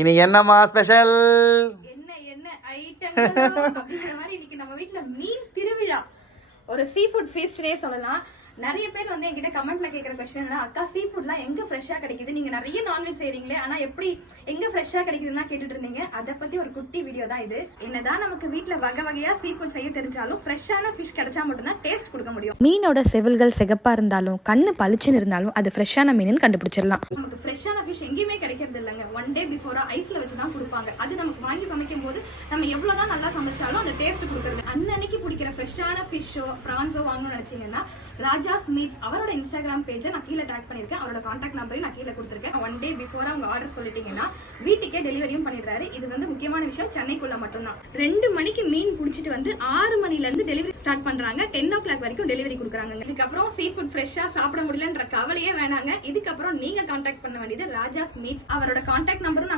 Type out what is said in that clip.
இன்னைக்கு என்னம்மா ஸ்பெஷல்? என்ன ஐட்டங்கள் அப்படிங்கிற மாதிரி இன்னைக்கு நம்ம வீட்ல மீன் திருவிழா, ஒரு சீ ஃபுட் ஃபீஸ்ட்னே சொல்லலாம். நிறைய பேர் வந்து என்கிட்ட கமெண்ட்ல கேட்குற கொஸ்டின் என்ன, அக்கா சீ ஃபுட்லாம் எங்க ஃப்ரெஷ்ஷா கிடைக்குது, நீங்க நிறைய நான்வெஜ் செய்றீங்களே ஆனா எப்படி எங்க ஃப்ரெஷ்ஷா கிடைக்குதுன்னா கேட்டுட்டு இருந்தீங்க. அதை பத்தி ஒரு குட்டி வீடியோ தான் இது. என்னதான் நமக்கு வீட்ல வகை வகையா சீ ஃபுட் செய்ய தெரிஞ்சாலும் ஃப்ரெஷ்ஷான ஃபிஷ் கிடைச்சா மட்டும்தான் டேஸ்ட் கொடுக்க முடியும். மீனோட செவில்கள் சிகப்பா இருந்தாலும் கண்ணு பளிச்சுன்னு இருந்தாலும் அது ஃப்ரெஷ்ஷான மீன் கண்டுபிடிச்சிடலாம். நமக்கு ஃப்ரெஷ்ஷான ஃபிஷ் எங்கேயுமே கிடைக்கிறது இல்லைங்க. ஒன் டே பிஃபோரா ஐஸ்ல வச்சு தான் கொடுப்பாங்க. அது நமக்கு வாங்கி சமைக்கும் போது நம்ம எவ்வளவுதான் நல்லா சமைச்சாலும் அந்த டேஸ்ட் கொடுக்குறது. அன்னன்னைக்கு பிடிக்கிற ஃப்ரெஷ்ஷான ஃபிஷ்ஷோ ப்ரான்ஸோ வாங்கணும்னு நினைச்சீங்கன்னா ராஜாஸ் மீட்ஸ் அவரோட இன்ஸ்டாகிராம் பேஜை நான் கீழே டேக் பண்ணிருக்கேன். அவரோட கான்டாக்ட் நம்பரையும் நான் கீழே கொடுத்துருக்கேன். ஒன் டே பிஃபோரா உங்க ஆர்டர் சொல்லிட்டீங்கன்னா வீட்டுக்கே டெலிவரியும் பண்ணிடுறாரு. இது வந்து முக்கியமான விஷயம், சென்னைக்குள்ள மட்டும்தான். 2 மணிக்கு மீன் பிடிச்சிட்டு வந்து 6 மணில இருந்து டெலிவரி ஸ்டார்ட் பண்றாங்க. 10 o'clock வரைக்கும் டெலிவரி கொடுக்குறாங்க. இதுக்கப்புறம் சீ ஃபுட் ஃப்ரெஷ்ஷா சாப்பிட முடியலன்ற கவலையே வேணாங்க. இதுக்கப்புறம் நீங்க கான்டாக்ட் பண்ண வேண்டியது ராஜாஸ் மீட்ஸ். அவரோட கான்டாக்ட் நம்பரும்